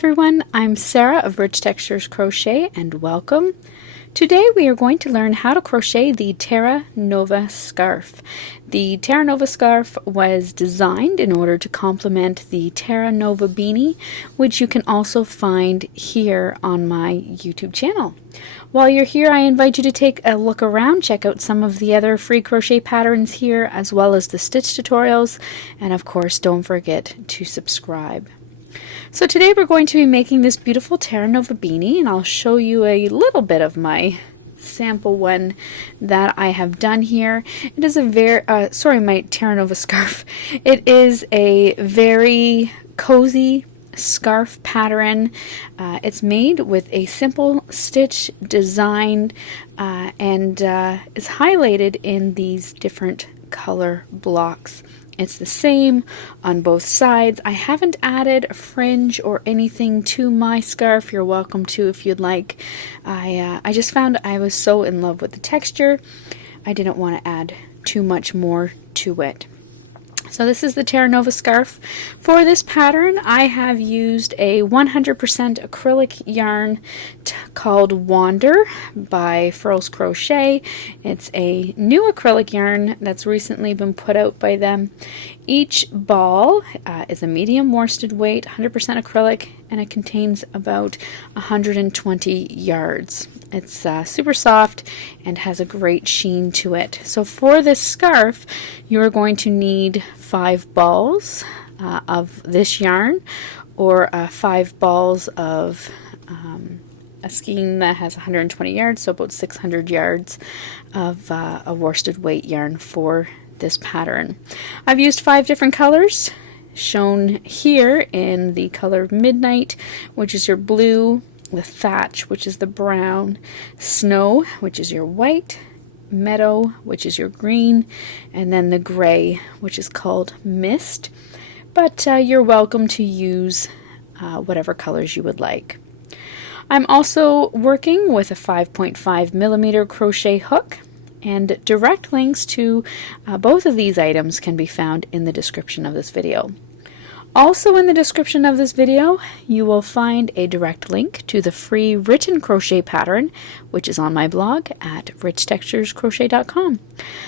everyone, I'm Sarah of Rich Textures Crochet and welcome. Today we are going to learn how to crochet the Terra Nova scarf. The Terra Nova scarf was designed in order to complement the Terra Nova beanie, which you can also find here on my YouTube channel. While you're here, I invite you to take a look around, check out some of the other free crochet patterns here, as well as the stitch tutorials, and of course don't forget to subscribe. So today we're going to be making this beautiful Terra Nova beanie, and I'll show you a little bit of my sample one that I have done here. It is a my Terra Nova scarf. It is a very cozy scarf pattern. It's made with a simple stitch design and is highlighted in these different color blocks. It's the same on both sides. I haven't added a fringe or anything to my scarf. You're welcome to if you'd like. I just found I was so in love with the texture, I didn't want to add too much more to it. So this is the Terra Nova scarf. For this pattern, I have used a 100% acrylic yarn called Wander by Furls Crochet. It's a new acrylic yarn that's recently been put out by them. Each ball is a medium worsted weight, 100% acrylic, and it contains about 120 yards. It's super soft and has a great sheen to it. So for this scarf, you're going to need 5 balls of this yarn, or 5 balls of a skein that has 120 yards, so about 600 yards of a worsted weight yarn for this pattern. I've used 5 different colors shown here in the color Midnight, which is your blue, the Thatch, which is the brown, Snow, which is your white, Meadow, which is your green, and then the gray, which is called Mist. But you're welcome to use whatever colors you would like. I'm also working with a 5.5mm crochet hook, and direct links to both of these items can be found in the description of this video. Also in the description of this video, you will find a direct link to the free written crochet pattern, which is on my blog at richtexturescrochet.com.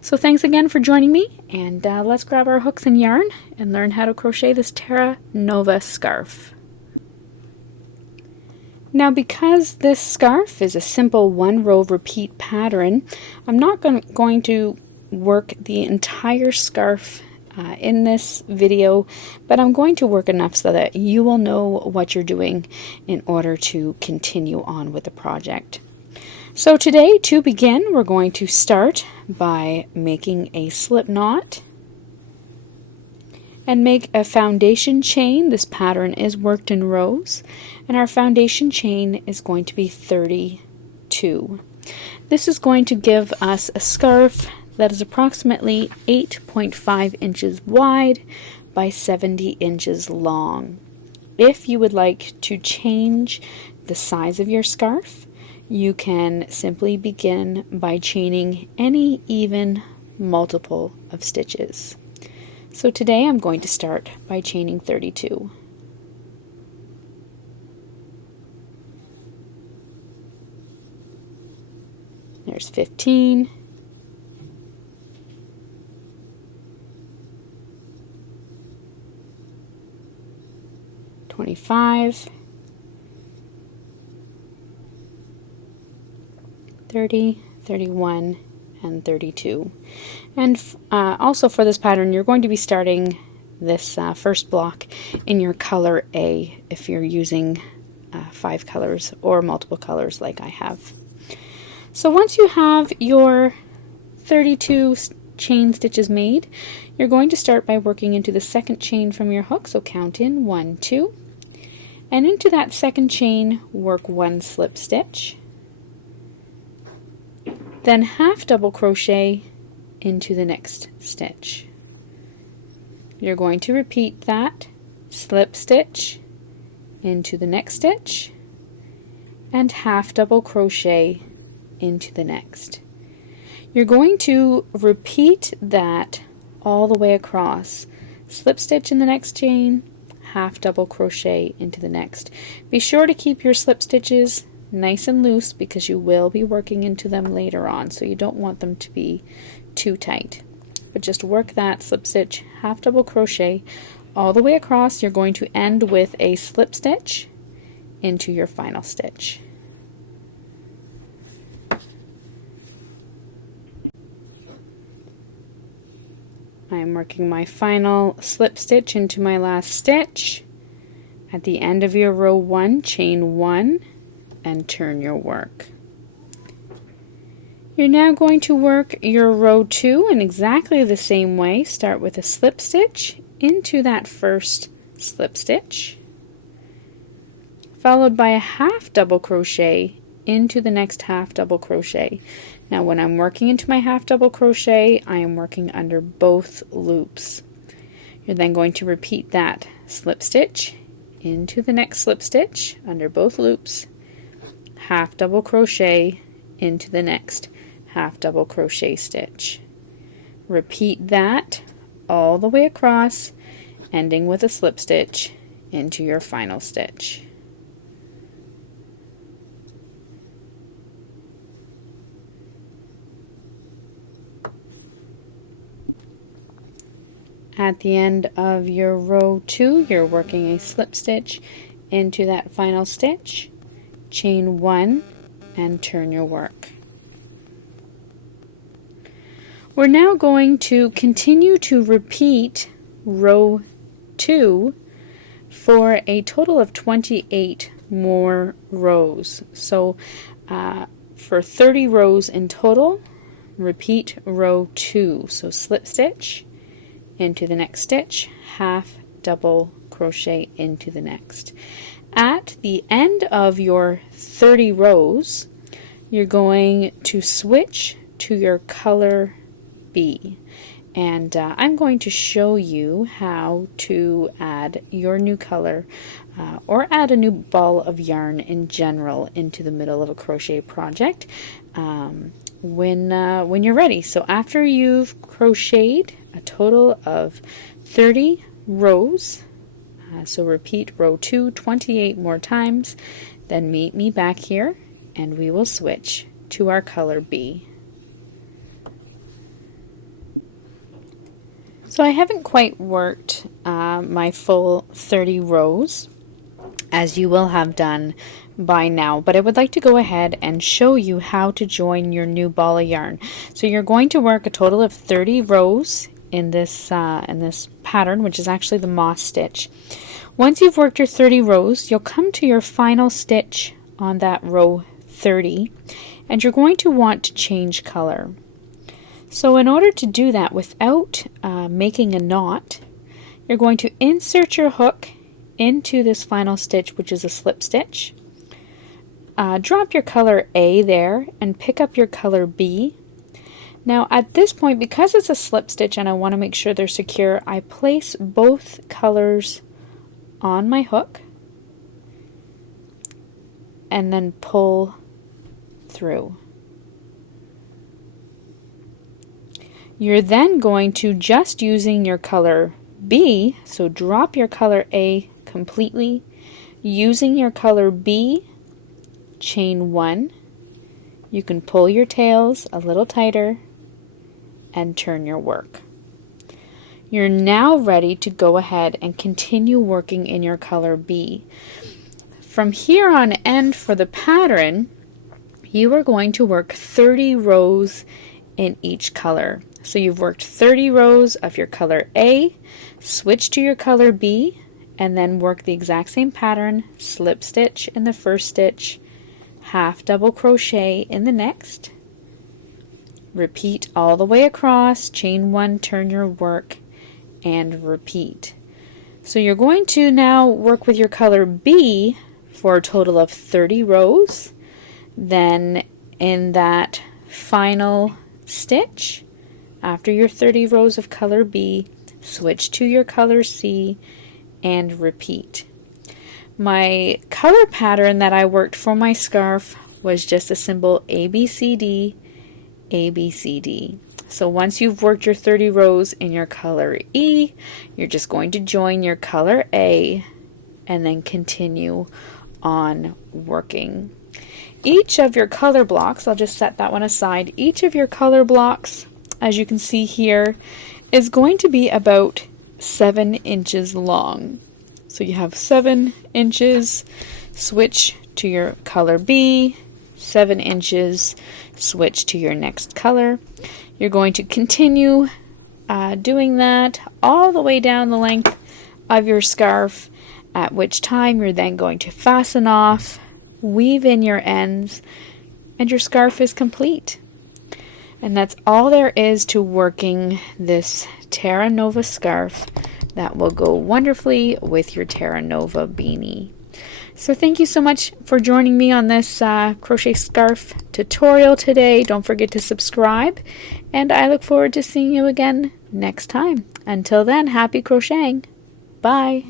So thanks again for joining me, and let's grab our hooks and yarn and learn how to crochet this Terra Nova scarf. Now, because this scarf is a simple 1-row repeat pattern, I'm not going to work the entire scarf in this video, but I'm going to work enough so that you will know what you're doing in order to continue on with the project. So today, to begin, we're going to start by making a slip knot and make a foundation chain. This pattern is worked in rows, and our foundation chain is going to be 32. This is going to give us a scarf that is approximately 8.5 inches wide by 70 inches long. If you would like to change the size of your scarf, you can simply begin by chaining any even multiple of stitches. So today I'm going to start by chaining 32. There's 15. 25, 30, 31, and 32. And also for this pattern, you're going to be starting this first block in your color A if you're using 5 colors or multiple colors like I have. So once you have your 32 chain stitches made, you're going to start by working into the second chain from your hook. So count in 1, 2. And into that second chain, work 1 slip stitch, then half double crochet into the next stitch. You're going to repeat that slip stitch into the next stitch and half double crochet into the next. You're going to repeat that all the way across. Slip stitch in the next chain, half double crochet into the next. Be sure to keep your slip stitches nice and loose because you will be working into them later on, so you don't want them to be too tight. But just work that slip stitch, half double crochet all the way across. You're going to end with a slip stitch into your final stitch. I'm working my final slip stitch into my last stitch. At the end of your row 1, chain 1 and turn your work. You're now going to work your row 2 in exactly the same way. Start with a slip stitch into that first slip stitch, followed by a half double crochet into the next half double crochet. Now when I'm working into my half double crochet, I am working under both loops. You're then going to repeat that slip stitch into the next slip stitch under both loops, half double crochet into the next half double crochet stitch. Repeat that all the way across, ending with a slip stitch into your final stitch. At the end of your row 2, you're working a slip stitch into that final stitch, chain 1 and turn your work. We're now going to continue to repeat row 2 for a total of 28 more rows. So for 30 rows in total, repeat row 2. So slip stitch into the next stitch, half double crochet into the next. At the end of your 30 rows, you're going to switch to your color B, and I'm going to show you how to add your new color or add a new ball of yarn in general into the middle of a crochet project when you're ready. So after you've crocheted a total of 30 rows, so repeat row 2 28 more times, then meet me back here and we will switch to our color B. So I haven't quite worked my full 30 rows, as you will have done by now, but I would like to go ahead and show you how to join your new ball of yarn. So you're going to work a total of 30 rows in this pattern, which is actually the moss stitch. Once you've worked your 30 rows, you'll come to your final stitch on that row 30, and you're going to want to change color. So in order to do that without making a knot, you're going to insert your hook into this final stitch, which is a slip stitch. Drop your color A there and pick up your color B. Now at this point, because it's a slip stitch and I want to make sure they're secure, I place both colors on my hook and then pull through. You're then going to, just using your color B, so drop your color A completely, using your color B, chain 1, you can pull your tails a little tighter and turn your work. You're now ready to go ahead and continue working in your color B. From here on end for the pattern, you are going to work 30 rows in each color. So you've worked 30 rows of your color A, switch to your color B, and then work the exact same pattern, slip stitch in the first stitch, half double crochet in the next, repeat all the way across, chain 1, turn your work, and repeat. So you're going to now work with your color B for a total of 30 rows. Then in that final stitch, after your 30 rows of color B, switch to your color C and repeat. My color pattern that I worked for my scarf was just a simple ABCD, ABCD. So once you've worked your 30 rows in your color E, you're just going to join your color A and then continue on working. Each of your color blocks, I'll just set that one aside, each of your color blocks, as you can see here, is going to be about 7 inches long. So you have 7 inches, switch to your color B, 7 inches, switch to your next color. You're going to continue doing that all the way down the length of your scarf, at which time you're then going to fasten off, weave in your ends, and your scarf is complete. And that's all there is to working this Terra Nova scarf that will go wonderfully with your Terra Nova beanie. So thank you so much for joining me on this crochet scarf tutorial today. Don't forget to subscribe, and I look forward to seeing you again next time. Until then, happy crocheting. Bye.